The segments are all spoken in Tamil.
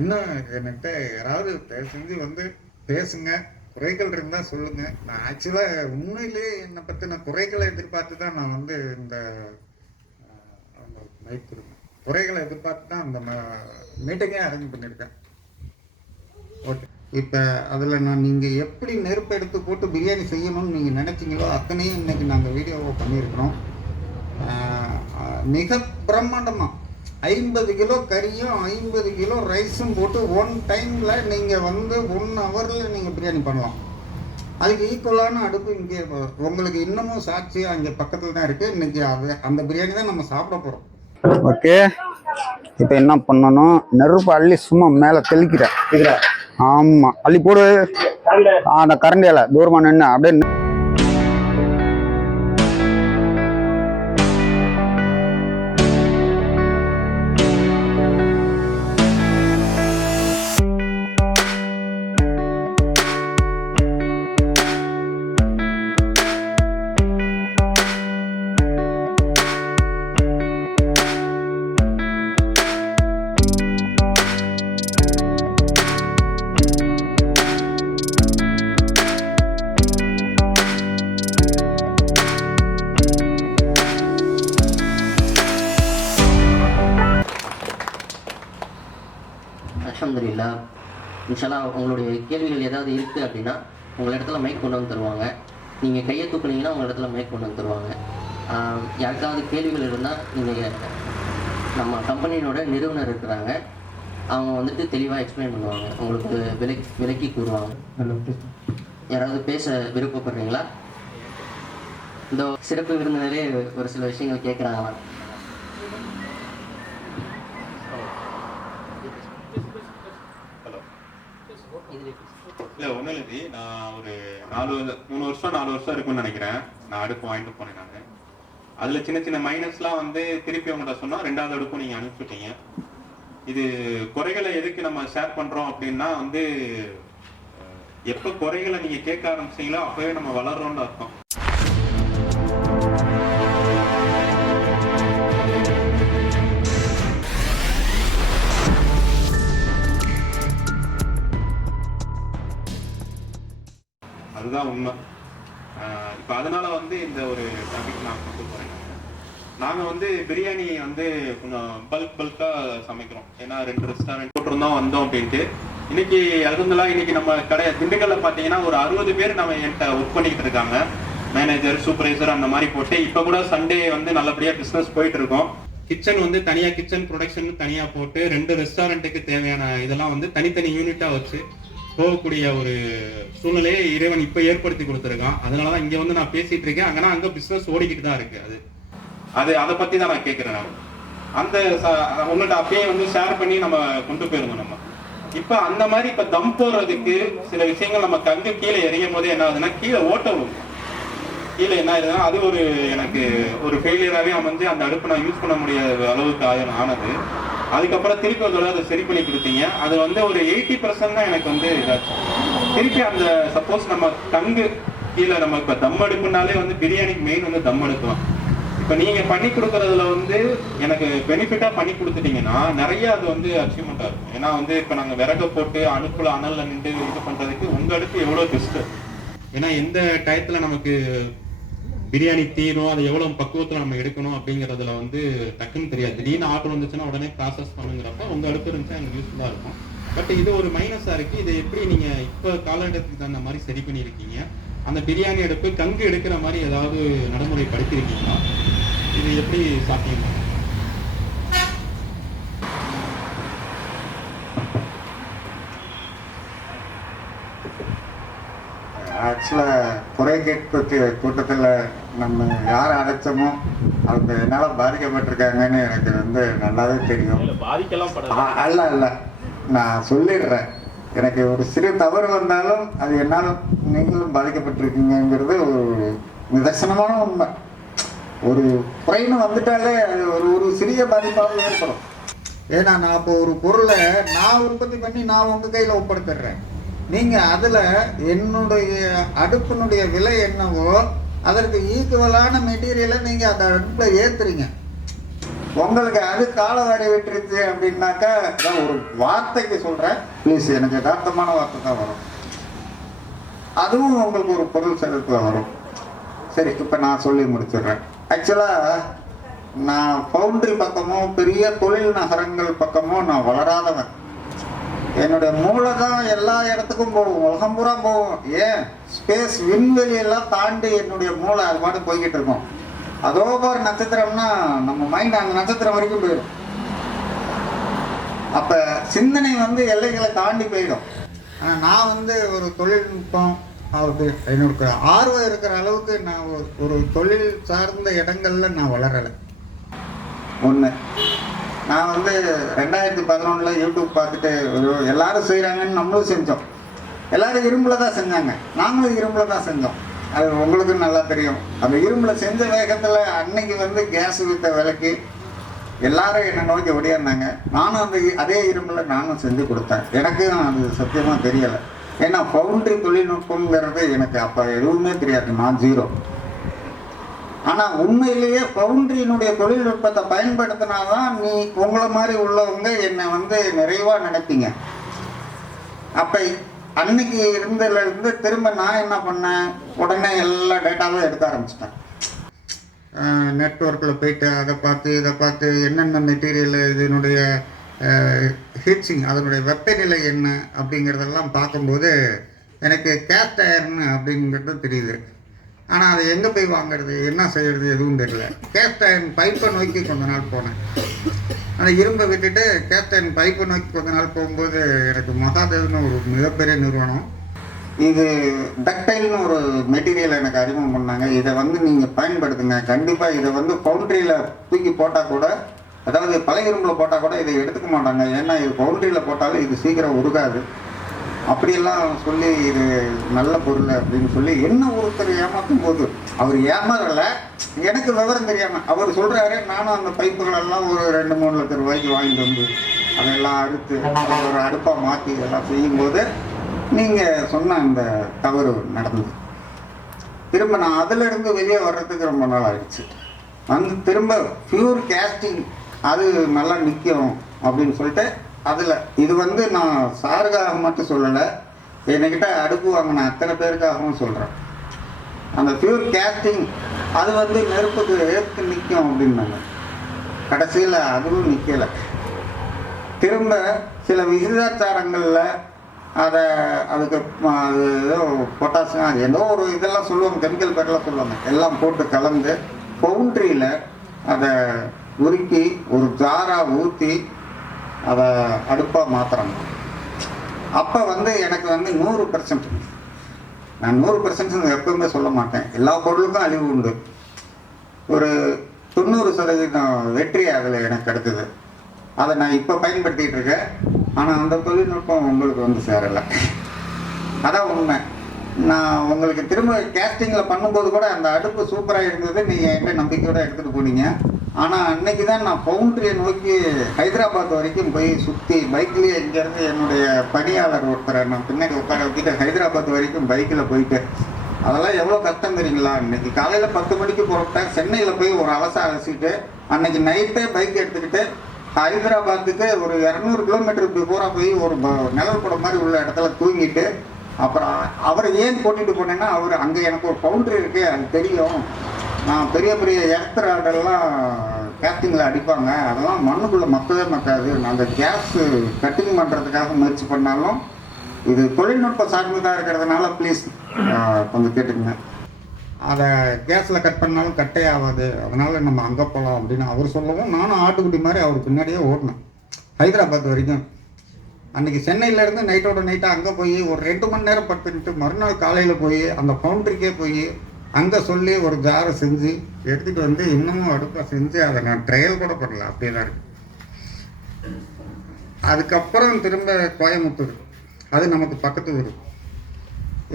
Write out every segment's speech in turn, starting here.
இன்னும் என்கிட்ட யாராவது செஞ்சு வந்து பேசுங்க, குறைகள் இருந்தால் சொல்லுங்க. நான் ஆக்சுவலாக உண்மையிலேயே என்னை பற்றின குறைகளை எதிர்பார்த்து தான் நான் வந்து இந்த அவங்களுக்கு மைக் கொடுங்க குறைகளை எதிர்பார்த்து தான் அந்த மீட்டிங்கே அரேஞ்ச் பண்ணியிருக்கேன். ஓகே, இப்போ அதில் நீங்கள் எப்படி நெருப்பு எடுத்து போட்டு பிரியாணி செய்யணும்னு நீங்கள் நினச்சிங்களோ அத்தனையும் இன்றைக்கி நாங்கள் வீடியோவை பண்ணியிருக்கிறோம். மிக பிரம்மாண்டமாக 50 கிலோ கறியும் 50 கிலோ ரைஸும் போட்டு ஒன் டைமில் நீங்கள் வந்து 1 ஹவரில் நீங்கள் பிரியாணி பண்ணலாம். அதுக்கு ஈக்குவலான அடுப்பு இங்கே உங்களுக்கு இன்னமும் சாட்சியாக அங்கே பக்கத்தில் தான் இருக்குது. இன்றைக்கி அந்த பிரியாணி தான் நம்ம சாப்பிட போகிறோம். ஓகே, இப்போ என்ன பண்ணணும், நெருப்பு அள்ளி சும்மா மேலே தெளிக்கிறேன். ஆமாம், அள்ளி போடு. அந்த கரண்டியால தூரமாக நின்று அப்படியே அல்ஹம்துலில்லா. இன்ஷால்லா உங்களுடைய கேள்விகள் ஏதாவது இருக்குது அப்படின்னா உங்கள் இடத்துல மைக் கொண்டு வந்து தருவாங்க. நீங்கள் கையை தூக்குனீங்கன்னா உங்கள் இடத்துல மைக் கொண்டு வந்து தருவாங்க. யாருக்காவது கேள்விகள் இருந்தால் நீங்கள் நம்ம கம்பெனியோட நிறுவனர் இருக்கிறாங்க, அவங்க வந்துட்டு தெளிவாக எக்ஸ்பிளைன் பண்ணுவாங்க, உங்களுக்கு விலக்கி கூறுவாங்க. யாராவது பேச விருப்பப்படுறீங்களா? இந்த சிறப்பு விருந்தினரே ஒரு சில விஷயங்கள் கேட்குறாங்களா? இல்லை ஒன்றும் இல்லை, நான் ஒரு 3 வருஷம் 4 வருஷம் இருக்கும்னு நினைக்கிறேன். நான் அடுப்பு வாங்கிட்டு போனேன். நான் அதில் சின்ன சின்ன மைனஸ்லாம் வந்து திருப்பி அவங்கள்ட்ட சொன்னால் 2வது அடுப்பும் நீங்கள் அனுப்பிச்சுட்டீங்க. இது குறைகளை எதுக்கு நம்ம ஷேர் பண்ணுறோம் அப்படின்னா வந்து எப்போ குறைகளை நீங்கள் கேட்க ஆரம்பிச்சீங்களோ அப்போவே நம்ம வளர்றோம்னு அர்த்தம். அதுதான் உண்மை. இப்போ அதனால வந்து இந்த ஒரு டாபிக் நான் கொண்டு போறேன். நாங்கள் வந்து பிரியாணி வந்து கொஞ்சம் பல்காக சமைக்கிறோம். ஏன்னா 2 ரெஸ்டாரண்ட் போட்டிருந்தோம் வந்தோம் அப்படின்ட்டு. இன்னைக்கு நம்ம கடை திண்டுக்கல்ல பார்த்தீங்கன்னா ஒரு 60 பேர் நம்ம என்கிட்ட ஒர்க் பண்ணிக்கிட்டு இருக்காங்க. மேனேஜர், சூப்பர்வைசர் அந்த மாதிரி போட்டு இப்போ கூட சண்டே வந்து நல்லபடியாக பிஸ்னஸ் போயிட்டு இருக்கோம். கிச்சன் வந்து தனியாக கிச்சன் ப்ரொடக்ஷன் தனியாக போட்டு 2 ரெஸ்டாரண்ட்டுக்கு தேவையான இதெல்லாம் வந்து தனித்தனி யூனிட்டாக வச்சு போகக்கூடிய ஒரு சூழ்நிலையை இறைவன் இப்ப ஏற்படுத்தி கொடுத்துருக்கான். அதனாலதான் இங்க வந்து நான் பேசிட்டு இருக்கேன். அங்க பிசினஸ் ஓடிக்கிட்டு தான் இருக்கு. அதை பத்தி தான் நான் கேட்கிறேன். நான் அந்த உங்கள்கிட்ட அப்பயே வந்து ஷேர் பண்ணி நம்ம கொண்டு போயிருந்தோம். நம்ம இப்ப அந்த மாதிரி இப்ப தம் போடுறதுக்கு சில விஷயங்கள் நம்ம கங்கு கீழே எறியும் போது என்ன ஆகுதுன்னா கீழே ஓட்ட விடும். கீழே என்ன ஆகுதுன்னா அது ஒரு எனக்கு ஒரு ஃபெயிலியராகவே அமைஞ்சு அந்த அடுப்பு நான் யூஸ் பண்ண முடியாத அளவுக்கு ஆனது. அதுக்கப்புறம் திருப்பி ஒரு அதை சரி பண்ணி கொடுத்தீங்க. அது வந்து ஒரு 80% தான் எனக்கு வந்து இதாச்சு. திருப்பி அந்த சப்போஸ் நம்ம கங்கு கீழே நம்ம இப்போ தம் அடுப்புனாலே வந்து பிரியாணிக்கு மெயின் வந்து தம் அடுக்கலாம். இப்போ நீங்கள் பண்ணி கொடுக்குறதுல வந்து எனக்கு பெனிஃபிட்டாக பண்ணி கொடுத்துட்டீங்கன்னா நிறைய அது வந்து அச்சீவ்மெண்ட்டாக இருக்கும். ஏன்னா வந்து இப்போ நாங்கள் விறகு போட்டு அடுப்பில் அனலில் நின்று இது பண்ணுறதுக்கு உங்கள் அடுப்பு எவ்வளோ பெஸ்ட்டு. ஏன்னா எந்த டயத்தில் நமக்கு பிரியாணி தீரும், அது எவ்வளவு பக்குவத்துல நம்ம எடுக்கணும் அப்படிங்கறதுல வந்து டக்குன்னு தெரியாது. திடீர்னு ஆர்டர் வந்துச்சுன்னா உடனே ப்ராசஸ் பண்ணுங்கிறப்ப உங்க அடுப்பு இருந்துச்சா எனக்கு யூஸ்ஃபுல்லா இருக்கும். பட் இது ஒரு மைனஸா இருக்கு. இதை எப்படி நீங்க இப்ப காலகட்டத்துக்கு தகுந்த மாதிரி சரி பண்ணியிருக்கீங்க? அந்த பிரியாணி அடுப்பு கங்கு எடுக்கிற மாதிரி ஏதாவது நடைமுறைப்படுத்திருக்கீங்களா? இது எப்படி சாத்தியமா? ஆக்சுவலாக குறை கேட்பு கூட்டத்தில் நம்ம யார் அழைச்சோமோ அவங்க என்னால் பாதிக்கப்பட்டிருக்காங்கன்னு எனக்கு வந்து நல்லாவே தெரியும். அல்ல நான் சொல்லிடுறேன். எனக்கு ஒரு சிறு தவறு வந்தாலும் அது என்னால் நீங்களும் பாதிக்கப்பட்டிருக்கீங்கிறது ஒரு நிதர்சனமான உண்மை. ஒரு குறைன்னு வந்துட்டாலே அது ஒரு சிறிய பாதிப்பாக ஏற்படும். ஏன்னா நான் இப்போ ஒரு பொருளை நான் உற்பத்தி பண்ணி நான் உங்கள் கையில் ஒப்படைத்துடுறேன். நீங்கள் அதில் என்னுடைய அடுப்பினுடைய விலை என்னவோ அதற்கு ஈக்குவலான மெட்டீரியலை நீங்கள் அந்த அடுப்பில் ஏற்றுறீங்க. உங்களுக்கு அது காலவாரி விட்டுருச்சு அப்படின்னாக்கா அதான் ஒரு வார்த்தைக்கு சொல்கிறேன், ப்ளீஸ் எனக்கு யதார்த்தமான வார்த்தை தான் வரும், அதுவும் உங்களுக்கு ஒரு பொருள் சேதத்தில் வரும். சரி, இப்போ நான் சொல்லி முடிச்சிடுறேன். ஆக்சுவலாக நான் பவுண்டரி பக்கமும் பெரிய தொழில் நகரங்கள் பக்கமும் நான் வளராதவன். என்னுடைய மூளை தான் எல்லா இடத்துக்கும் போகும், உலகம் பூரா போகும். ஏன் ஸ்பேஸ் விண்வெளியெல்லாம் தாண்டி என்னுடைய மூளை அது மாதிரி போய்கிட்டு இருக்கும். அதோ ஒரு நட்சத்திரம்னா நம்ம மைண்ட் அந்த நட்சத்திரம் வரைக்கும் போயிடும். அப்போ சிந்தனை வந்து எல்லைகளை தாண்டி போயிடும். ஆனால் நான் வந்து ஒரு தொழில்நுட்பம் அவருக்கு என்னோட ஆர்வம் இருக்கிற அளவுக்கு நான் ஒரு தொழில் சார்ந்த இடங்கள்ல நான் வளரலை. ஒன்று, நான் வந்து 2011 யூடியூப் பார்த்துட்டு எல்லாரும் செய்கிறாங்கன்னு நம்மளும் செஞ்சோம். எல்லாரும் இரும்பில் தான் செஞ்சாங்க, நாங்களும் இரும்பில் தான் செஞ்சோம். அது உங்களுக்கு நல்லா தெரியும். அந்த இரும்பில் செஞ்ச வேகத்தில் அன்னைக்கு வந்து கேஸ் வித்த விலைக்கு எல்லாரும் என்னை நோக்கி ஓடியாந்தாங்க. நானும் அந்த அதே இரும்பில் நானும் செஞ்சு கொடுத்தேன். எனக்கும் அது சத்தியமாக தெரியலை. ஏன்னா பவுண்டரி தொழில்நுட்பங்கிறது எனக்கு அப்போ எதுவுமே தெரியாது, நான் ஜீரோ. ஆனால் உண்மையிலேயே பவுண்டரியினுடைய தொழில்நுட்பத்தை பயன்படுத்தினாதான் நீ உங்களை மாதிரி உள்ளவங்க என்னை வந்து நிறைவாக நினைப்பீங்க. அப்போ அன்னைக்கு இருந்ததுலேருந்து திரும்ப நான் என்ன பண்ணேன், உடனே எல்லா டேட்டாவும் எடுக்க ஆரம்பிச்சிட்டேன். நெட்வொர்க்கில் போயிட்டு அதை பார்த்து இதை பார்த்து என்னென்ன மெட்டீரியல், இதனுடைய ஹீட்ஸிங், அதனுடைய வெப்பநிலை என்ன அப்படிங்கிறதெல்லாம் பார்க்கும்போது எனக்கு கேஸ்ட் அயர்ன் அப்படிங்கிறது தெரியுது. ஆனால் அதை எங்கே போய் வாங்குறது, என்ன செய்கிறது எதுவும் தெரியல. கேஸ்ட் அயர்ன் பைப்பை நோக்கி கொஞ்ச நாள் போனேன். ஆனால் இரும்பை விட்டுட்டு கேஸ்ட் அயர்ன் பைப்பை நோக்கி கொஞ்ச நாள் போகும்போது எனக்கு மகாதேவ்னு ஒரு மிகப்பெரிய நிறுவனம், இது டக்டைல்னு ஒரு மெட்டீரியல் எனக்கு அறிமுகம் பண்ணாங்க. இதை வந்து நீங்கள் பயன்படுத்துங்க, கண்டிப்பாக இதை வந்து பவுண்டரியில் தூக்கி போட்டால் கூட, அதாவது பழைய இரும்பில் போட்டால் கூட இதை எடுத்துக்க மாட்டாங்க. ஏன்னா இது பவுண்டரியில் போட்டாலும் இது சீக்கிரம் உருகாது அப்படியெல்லாம் சொல்லி இது நல்ல பொருள் அப்படின்னு சொல்லி என்ன ஒருத்தர் ஏமாற்றும் போது, அவர் ஏமாறலை, எனக்கு விவரம் தெரியாமல் அவர் சொல்கிறாரு. நானும் அந்த பைப்புகளெல்லாம் ஒரு 2-3 லட்சம் ரூபாய்க்கு வாங்கிட்டு வந்து அதெல்லாம் அறுத்து ஒரு அடுப்பாக மாற்றி எல்லாம் செய்யும்போது நீங்கள் சொன்ன அந்த தவறு நடந்தது. திரும்ப நான் அதிலிருந்து வெளியே வர்றதுக்கு ரொம்ப நாள் ஆயிடுச்சு. வந்து திரும்ப பியூர் கேஸ்டிங் அது நல்லா நிற்கும் அப்படின்னு சொல்லிட்டு அதில் இது வந்து நான் சாருக்காக மட்டும் சொல்லலை, என்கிட்ட அடுப்பு வாங்கின அத்தனை பேருக்காகவும் சொல்கிறேன். அந்த பியூர் கேஸ்டிங் அது வந்து நெருப்புக்கு ஏற்று நிற்கும் அப்படின்னாங்க. கடைசியில் அதுவும் நிற்கலை. திரும்ப சில விகிதாச்சாரங்களில் அதுக்கு அது ஏதோ பொட்டாசியம் ஏதோ ஒரு இதெல்லாம் சொல்லுவாங்க, கெமிக்கல் பேரெல்லாம் சொல்லுவாங்க, எல்லாம் போட்டு கலந்து பவுண்டரியில் அதை உருக்கி ஒரு ஜாராக ஊற்றி அதை அடுப்பாக மாற்றுறாங்க. அப்போ வந்து எனக்கு வந்து 100%, நான் 100% எப்பவுமே சொல்ல மாட்டேன், எல்லா பொருளுக்கும் அழிவு உண்டு. ஒரு 90% வெற்றி அதில் எனக்கு கிடைச்சது. அதை நான் இப்போ பயன்படுத்திகிட்டு இருக்கேன். ஆனால் அந்த தொழில்நுட்பம் உங்களுக்கு வந்து சேரலை, அதான் உண்மை. நான் உங்களுக்கு திரும்ப கேஸ்டிங்கில் பண்ணும்போது கூட அந்த அடுப்பு சூப்பராக இருந்தது, நீங்கள் என்கிட்ட நம்பிக்கையோடு எடுத்துகிட்டு போனீங்க. ஆனால் அன்னைக்கு தான் நான் பவுண்டரியை நோக்கி ஹைதராபாத் வரைக்கும் போய் சுற்றி பைக்லேயே இங்கேருந்து என்னுடைய பணியாளர் ஒருத்தரை நான் பின்னாடி உட்கார வச்சுட்டு ஹைதராபாத் வரைக்கும் பைக்கில் போயிட்டு, அதெல்லாம் எவ்வளோ கஷ்டம் தெரியுங்களா. இன்னைக்கு காலையில் 10 மணிக்கு புறப்பட்டேன், சென்னையில் போய் ஒரு அலசிட்டு அன்னைக்கு நைட்டே பைக் எடுத்துக்கிட்டு ஹைதராபாத்துக்கு ஒரு 200 கிலோமீட்டர் பிஃபோரா போய் ஒரு நிழல் படம் மாதிரி உள்ள இடத்துல தூங்கிட்டு, அப்புறம் அவரை ஏன் கூட்டிகிட்டு போனேன்னா, அவர் அங்கே எனக்கு ஒரு பவுண்டரி இருக்குது அது தெரியும், நான் பெரிய பெரிய எலக்ட்ராடெல்லாம் கேஸ்டிங்கில் அடிப்பாங்க, அதெல்லாம் மண்ணுக்குள்ளே மக்கவே மக்காது, நான் அந்த கேஸ் கட்டிங் பண்ணுறதுக்காக முயற்சி பண்ணாலும் இது தொழில்நுட்ப சார்ந்ததாக இருக்கிறதுனால ப்ளீஸ் கொஞ்சம் கேட்டுக்குங்க. அதை கேஸில் கட் பண்ணாலும் கட்டே ஆகாது, அதனால் நம்ம அங்கே போகலாம் அப்படின்னு அவர் சொல்லவும் நானும் ஆட்டுக்குட்டி மாதிரி அவர் பின்னாடியே ஓடினேன் ஹைதராபாத் வரைக்கும். அன்றைக்கி சென்னையிலேருந்து நைட்டோட நைட்டாக அங்கே போய் ஒரு 2 மணி நேரம் படுத்துக்கிட்டு மறுநாள் காலையில் போய் அந்த பவுண்டரிக்கே போய் அங்கே சொல்லி ஒரு ஜாரை செஞ்சு எடுத்துகிட்டு வந்து இன்னமும் அடுப்பாக செஞ்சு அதை நான் ட்ரையல் கூட பண்ணல, அப்படியே தான் இருக்கு. அதுக்கப்புறம் திரும்ப கோயம்புத்தூர், அது நமக்கு பக்கத்து ஊர்.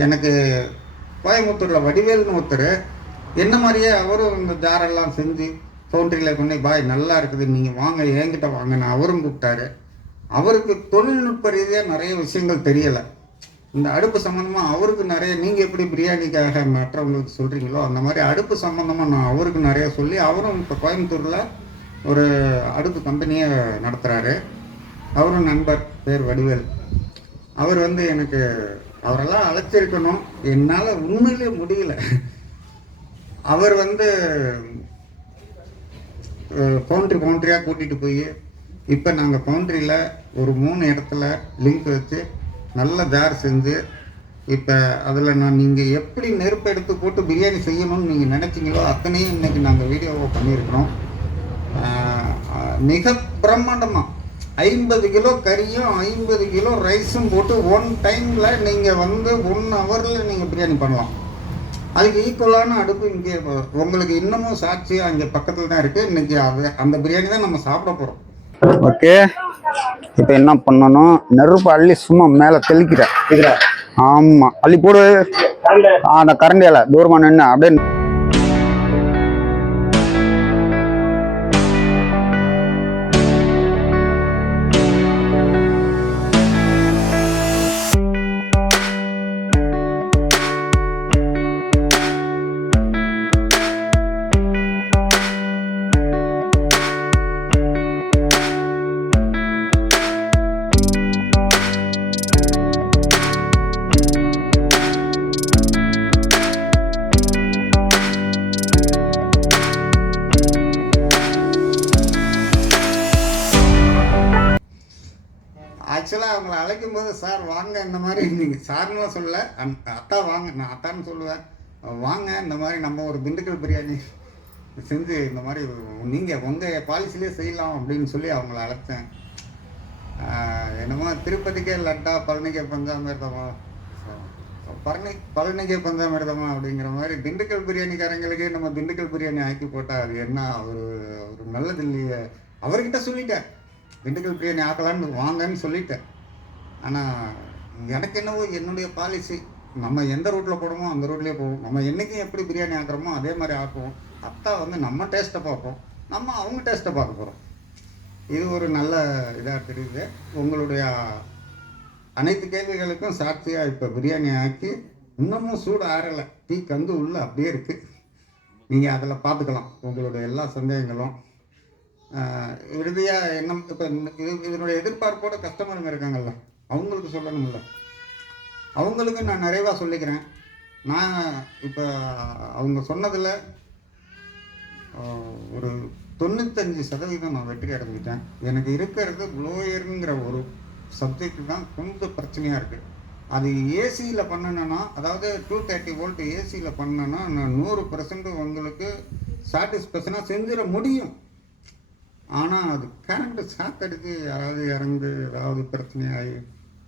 எனக்கு கோயம்புத்தூரில் வடிவேல்னு ஒருத்தர் என்ன மாதிரியே அவரும் இந்த ஜாரெல்லாம் செஞ்சு ஃபவுண்டரியில் கொண்டு பாய் நல்லா இருக்குது நீங்கள் வாங்க என்கிட்ட வாங்கன்னு அவரும் கூப்பிட்டாரு. அவருக்கு தொழில்நுட்ப ரீதியாக நிறைய விஷயங்கள் தெரியலை. இந்த அடுப்பு சம்மந்தமாக அவருக்கு நிறைய, நீங்கள் எப்படி பிரியாணிக்காக மற்றவங்களுக்கு சொல்கிறீங்களோ அந்த மாதிரி அடுப்பு சம்மந்தமாக நான் அவருக்கு நிறைய சொல்லி அவரும் இப்போ கோயம்புத்தூரில் ஒரு அடுப்பு கம்பெனியை நடத்துகிறாரு. அவரும் நண்பர், பேர் வடிவேல். அவர் வந்து எனக்கு அவரெல்லாம் அழைச்சிருக்கணும், என்னால் உண்மையிலே முடியல. அவர் வந்து கவுண்ட்ரியாக கூட்டிகிட்டு போய் இப்போ நாங்கள் கவுண்ட்ரியில் ஒரு 3 இடத்துல லிங்க் வச்சு நல்ல ஜார் செஞ்சு இப்போ அதில் நீங்கள் எப்படி நெருப்பு எடுத்து போட்டு பிரியாணி செய்யணும்னு நீங்கள் நினச்சிங்களோ அத்தனையும் இன்றைக்கி நாங்கள் வீடியோவை பண்ணியிருக்கிறோம். மிக பிரம்மாண்டமாக 50 கிலோ கறியும் 50 கிலோ ரைஸும் போட்டு 1 டைமில் நீங்கள் வந்து 1 ஹவரில் நீங்கள் பிரியாணி பண்ணலாம். அதுக்கு ஈக்குவலான அடுப்பு இங்கே உங்களுக்கு இன்னமும் சாட்சியாக அங்கே பக்கத்தில் தான் இருக்குது. இன்றைக்கி அந்த பிரியாணி தான் நம்ம சாப்பிட போகிறோம். ஓகே, இப்போ என்ன பண்ணணும், நெருப்பு அள்ளி சும்மா மேலே தெளிக்கிறேன். ஆமாம், அள்ளி போடு. அந்த கரண்டியால தூரமாக நின்று அப்படியே ஆக்சுவலாக அவங்கள அழைக்கும் போது சார் வாங்க இந்த மாதிரி, நீங்கள் சார்னுலாம் சொல்லலை, அத்தா வாங்க, நான் அத்தான்னு சொல்லுவேன். வாங்க இந்த மாதிரி நம்ம ஒரு திண்டுக்கல் பிரியாணி செஞ்சு இந்த மாதிரி நீங்கள் உங்கள் பாலிசிலே செய்யலாம் அப்படின்னு சொல்லி அவங்கள அழைச்சேன். என்னமோ திருப்பதிக்கே லட்டா, பழனிக்கே பஞ்சாமிர்தமா, பழனிக்கே பஞ்சாமிர்தமா அப்படிங்கிற மாதிரி திண்டுக்கல் பிரியாணிக்காரங்களுக்கே நம்ம திண்டுக்கல் பிரியாணி ஆக்கி போட்டால் அது என்ன ஒரு நல்லது இல்லையே. அவர்கிட்ட சொல்லிட்டேன் திண்டுக்கல் பிரியாணி ஆக்கலான்னு வாங்கன்னு சொல்லிட்டேன். ஆனால் எனக்கு என்னவோ என்னுடைய பாலிசி, நம்ம எந்த ரூட்டில் போடுமோ அந்த ரூட்லேயே போவோம். நம்ம என்றைக்கும் எப்படி பிரியாணி ஆக்குறோமோ அதே மாதிரி ஆக்குவோம். அத்தா வந்து நம்ம டேஸ்ட்டை பார்ப்போம், நம்ம அவங்க டேஸ்ட்டை பார்க்க போகிறோம். இது ஒரு நல்ல இதாக தெரியுது. உங்களுடைய அனைத்து கேள்விகளுக்கும் சாட்சியாக இப்போ பிரியாணி ஆக்கி இன்னமும் சூடு ஆறலை, டீ கந்து உள்ள அப்படியே இருக்குது. நீங்கள் அதில் பார்த்துக்கலாம் உங்களுடைய எல்லா சந்தேகங்களும். இறுதியாக என்ன, இப்போ இதனுடைய எதிர்பார்ப்போட கஸ்டமருங்க இருக்காங்கல்ல, அவங்களுக்கு சொல்லணும்ல, அவங்களுக்கு நான் நிறைவாக சொல்லிக்கிறேன். நான் இப்போ அவங்க சொன்னதில் ஒரு 95% நான் வெற்றி அடைஞ்சிட்டேன். எனக்கு இருக்கிறது ப்ளோயருங்கிற ஒரு சப்ஜெக்ட் தான் கொஞ்சம் பிரச்சனையாக இருக்குது. அது ஏசியில் பண்ணணுன்னா, அதாவது 230 வோல்ட் ஏசியில் பண்ணேன்னா நான் 100% உங்களுக்கு சாட்டிஸ்ஃபேக்ஷனாக செஞ்சிட முடியும். ஆனால் அது கரண்ட்டு ஷாக் அடித்து யாராவது இறந்து ஏதாவது பிரச்சனையாகி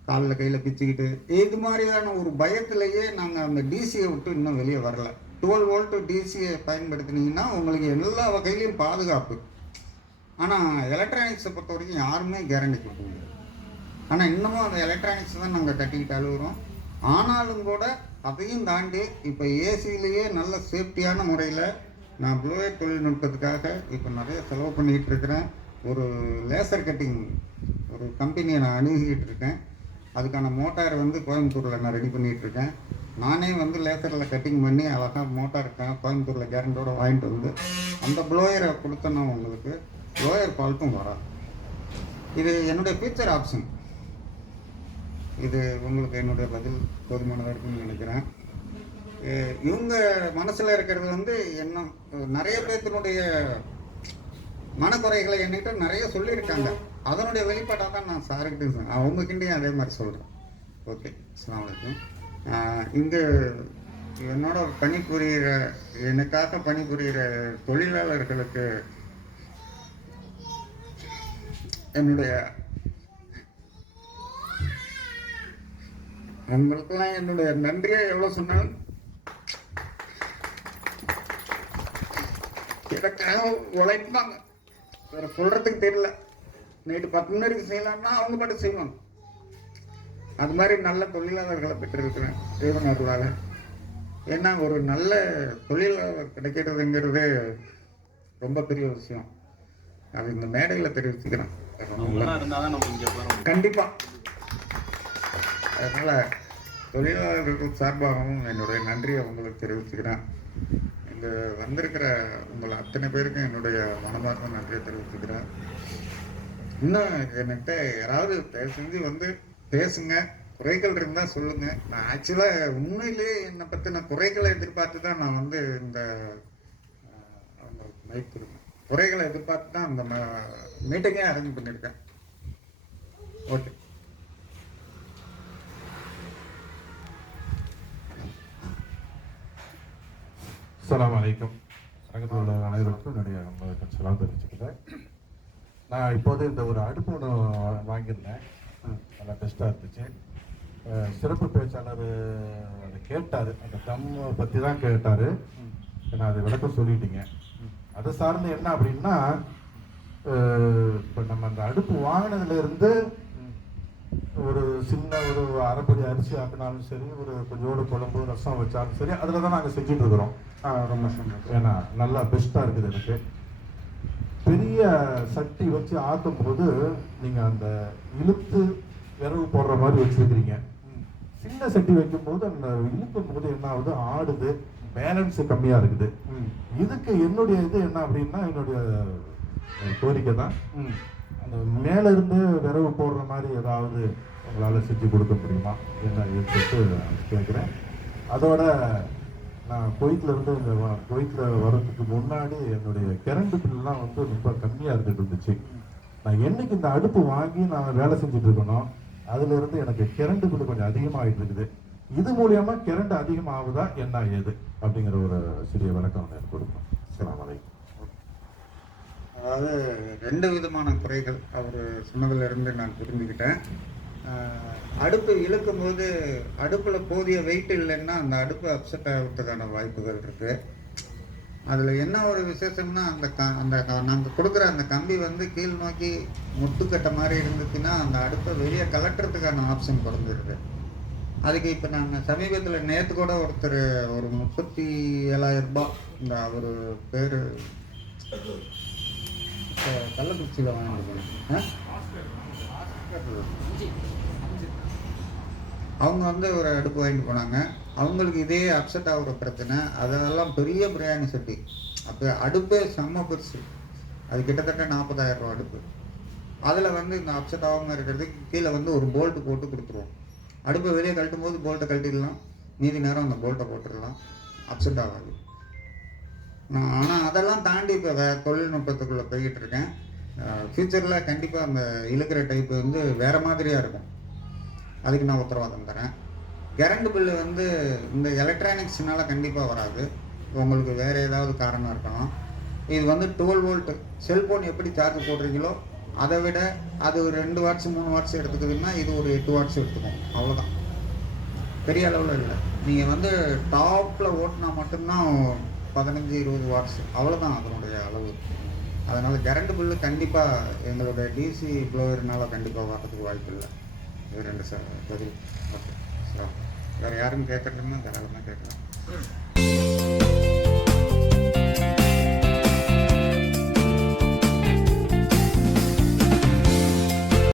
காலில் கையில் பிச்சுக்கிட்டு இது மாதிரியான ஒரு பயத்திலேயே நாங்கள் அந்த டிசியை விட்டு இன்னும் வெளியே வரல. 12 வோல்ட்டு டிசியை பயன்படுத்தினீங்கன்னா உங்களுக்கு எல்லா வகையிலையும் பாதுகாப்பு. ஆனால் எலக்ட்ரானிக்ஸை பொறுத்த வரைக்கும் யாருமே கேரண்டி கொடுக்க முடியாது. ஆனால் இன்னமும் அந்த எலக்ட்ரானிக்ஸ் தான் நாங்கள் கட்டிக்கிட்டு அழுகுறோம். ஆனாலும் கூட அதையும் தாண்டி இப்போ ஏசியிலேயே நல்ல சேஃப்டியான முறையில் நான் ப்ளோயர் தொழில்நுட்பத்துக்காக இப்போ நிறைய செலவு பண்ணிக்கிட்டு இருக்கிறேன். ஒரு லேசர் கட்டிங் ஒரு கம்பெனியை நான் அணுகிக்கிட்டு இருக்கேன். அதுக்கான மோட்டார் வந்து கோயம்புத்தூரில் நான் ரெடி பண்ணிகிட்ருக்கேன். நானே வந்து லேசரில் கட்டிங் பண்ணி அழகாக மோட்டார் கோயம்புத்தூரில் கேரண்டோடு வாங்கிட்டு வந்து அந்த ப்ளோயரை கொடுத்தேன்னா உங்களுக்கு ப்ளோயர் ஃபால்ட்டும் வராது. இது என்னுடைய ஃபியூச்சர் ஆப்ஷன். இது உங்களுக்கு என்னுடைய பதில் போதுமானதாக இருக்குன்னு நினைக்கிறேன். இவங்க மனசில் இருக்கிறது வந்து என்ன, நிறைய பேர்த்தினுடைய மனக்குறைகளை என்கிட்ட நிறைய சொல்லியிருக்காங்க. அதனுடைய வெளிப்பாட்டாக தான் நான் சார்கிட்ட அவங்கக்கிட்டையும் அதே மாதிரி சொல்கிறேன். ஓகே, அஸ்ஸலாமு அலைக்கும். இங்கே என்னோட பணிபுரிகிற, எனக்காக பணிபுரிகிற தொழிலாளர்களுக்கு என்னுடைய உங்களுக்கெல்லாம் என்னுடைய நன்றியை எவ்வளோ சொன்னாலும் எனக்காக உழைப்பாங்க. வேறு சொல்கிறதுக்கு தெரியல. நைட்டு 10 மணி வரைக்கும் செய்யலாம்னா அவங்க பாட்டு செய்வாங்க. அது மாதிரி நல்ல தொழிலாளர்களை பெற்றிருக்கிறேன் தேவன் அருளால். ஏன்னா ஒரு நல்ல தொழிலாளர் கிடைக்கிறதுங்கிறது ரொம்ப பெரிய விஷயம். அது இந்த மேடையில் தெரிவிச்சுக்கிறேன் கண்டிப்பாக. அதனால் தொழிலாளர்கள் சார்பாகவும் என்னுடைய நன்றியை உங்களுக்கு தெரிவிச்சுக்கிறேன். இங்கே வந்திருக்கிற உங்களை அத்தனை பேருக்கும் என்னுடைய மனமார்ந்த நன்றியை தெரிவிச்சுக்கிறேன். இன்னும் என்கிட்ட யாராவது செஞ்சு வந்து பேசுங்க, குறைகள் இருந்தால் சொல்லுங்க. நான் ஆக்சுவலாக உண்மையிலேயே என்னை பற்றின குறைகளை எதிர்பார்த்து தான் நான் வந்து இந்த மைக் கொடுங்க, குறைகளை எதிர்பார்த்து தான் அந்த மீட்டிங்கே அரேஞ்ச் பண்ணியிருக்கேன். ஓகே. அஸ்ஸலாமு அலைக்கும். சங்கத்தில் உள்ள அனைவருக்கும் என்னுடைய சலாம் தெரிவிச்சுக்கிறேன். நான் இப்போது இந்த ஒரு அடுப்பு ஒன்று வாங்கியிருந்தேன், நல்லா பெஸ்ட்டாக இருந்துச்சு. சிறப்பு பேச்சாளர் அதை கேட்டார், அந்த தம் பற்றி தான் கேட்டார். நான் அதை விளக்கம் சொல்லிட்டீங்க. அதை சார்ந்து என்ன அப்படின்னா, இப்போ நம்ம அந்த அடுப்பு வாங்கினதுலேருந்து ஒரு சின்ன ஒரு அரைப்படி அரிசி ஆக்கினாலும் சரி, ஒரு கொஞ்சோடு குழம்பு ரசம் வச்சாலும் சரி, அதில் தான் நாங்கள் செஞ்சுட்டு இருக்கிறோம். ரொம்ப சந்தோஷம். ஏன்னா நல்லா பெஸ்ட்டாக இருக்குது. எனக்கு பெரிய சட்டி வச்சு ஆக்கும் போது நீங்கள் அந்த இழுத்து விரவு போடுற மாதிரி வச்சுருக்கிறீங்க. சின்ன சட்டி வைக்கும்போது அந்த இழுக்கும் போது என்ன ஆகுது, ஆடுது, பேலன்ஸு கம்மியாக இருக்குது. இதுக்கு என்னுடைய இது என்ன அப்படின்னா, என்னுடைய கோரிக்கை தான், அந்த மேலே இருந்து விரவு போடுற மாதிரி ஏதாவது உங்களால் செஞ்சு கொடுக்க முடியுமா என்ன சொல்லிட்டு கேட்குறேன். அதோட நான் குவைத்திலேருந்து இந்த குவைத்தில் வர்றதுக்கு முன்னாடி என்னுடைய கரண்ட் பில்லாம் வந்து ரொம்ப கம்மியாக இருந்துட்டு இருந்துச்சு. நான் என்னைக்கு இந்த அடுப்பு வாங்கி நான் வேலை செஞ்சுட்டு இருக்கணும், அதுலேருந்து எனக்கு கரண்ட் பில்லு கொஞ்சம் அதிகமாகிட்டு இருக்குது. இது மூலியமா கரண்ட் அதிகமாகுதா என்ன ஏது அப்படிங்கிற ஒரு சிறிய விளக்கம் எனக்கு கொடுக்கணும். அஸ்ஸலாமு அலைக்கும். அதாவது 2 விதமான குறைகள் அவர் சொன்னதிலிருந்து நான் புரிஞ்சுக்கிட்டேன். அடுப்பு இழுக்கும் போது அடுப்பில் போதிய வெயிட் இல்லைன்னா அந்த அடுப்பு அப்செட் ஆகிறதுக்கான வாய்ப்புகள் இருக்குது. அதில் என்ன ஒரு விசேஷம்னா, அந்த நாங்கள் கொடுக்குற அந்த கம்பி வந்து கீழ் நோக்கி முட்டுக்கட்டை மாதிரி இருந்துச்சுன்னா அந்த அடுப்பை வெளியே கலட்டுறதுக்கான ஆப்ஷன் குறைஞ்சிருக்கு. அதுக்கு இப்போ நாங்கள் சமீபத்தில் நேற்று கூட ஒருத்தர் ஒரு 37,000 ரூபாய், இந்த அவர் பேர் கள்ளக்குறிச்சியில் வாங்கிட்டு போனேன். அவங்க வந்து ஒரு அடுப்பு வாங்கிட்டு போனாங்க. அவங்களுக்கு இதே அப்செட் ஆகிற பிரச்சனை. அதெல்லாம் பெரிய பிரியாணி சட்டி, அப்போ அடுப்பு செம்ம பெருசு, அது கிட்டத்தட்ட 40,000 ரூபா அடுப்பு. அதில் வந்து இந்த அப்செட் ஆகாமல் இருக்கிறதுக்கு கீழே வந்து ஒரு போல்ட்டு போட்டு கொடுத்துருவோம். அடுப்பை வெளியே கழட்டும் போது போல்ட்டை கழட்டிடலாம், மீதி நேரம் அந்த போல்ட்டை போட்டுடலாம், அப்செட் ஆகாது. ஆனால் அதெல்லாம் தாண்டி இப்போ தொழில்நுட்பத்துக்குள்ளே போய்கிட்டு இருக்கேன். ஃப்யூச்சரில் கண்டிப்பாக அந்த இழுக்கிற டைப்பு வந்து வேறு மாதிரியாக இருக்கும், அதுக்கு நான் உத்தரவாதம் தரேன். கரண்ட் பில்லு வந்து இந்த எலக்ட்ரானிக்ஸ்னால கண்டிப்பாக வராது, உங்களுக்கு வேறு ஏதாவது காரணம் இருக்கலாம். இது வந்து 12 வோல்ட்டு. செல்ஃபோன் எப்படி சார்ஜ் போடுறீங்களோ அதை விட அது ஒரு 2 வாட்ஸ் 3 வாட்ஸ் எடுத்துக்குதுன்னா இது ஒரு 8 வாட்ஸ் எடுத்துக்கும், அவ்வளோதான், பெரிய அளவில் இல்லை. நீங்கள் வந்து டாப்பில் ஓட்டினா மட்டும்தான் 15-20 வாட்ஸ், அவ்வளோதான் அதனுடைய அளவு. அதனால் கரண்ட் பில்லு கண்டிப்பாக எங்களுடைய டிசி ப்ளோயர்னால கண்டிப்பாக வர்றதுக்கு வாய்ப்பு இல்லை. இது 2 பதில். ஓகே சார், வேறு யாரும் கேட்குறதுன்னா தாராளமாக கேட்கலாம்.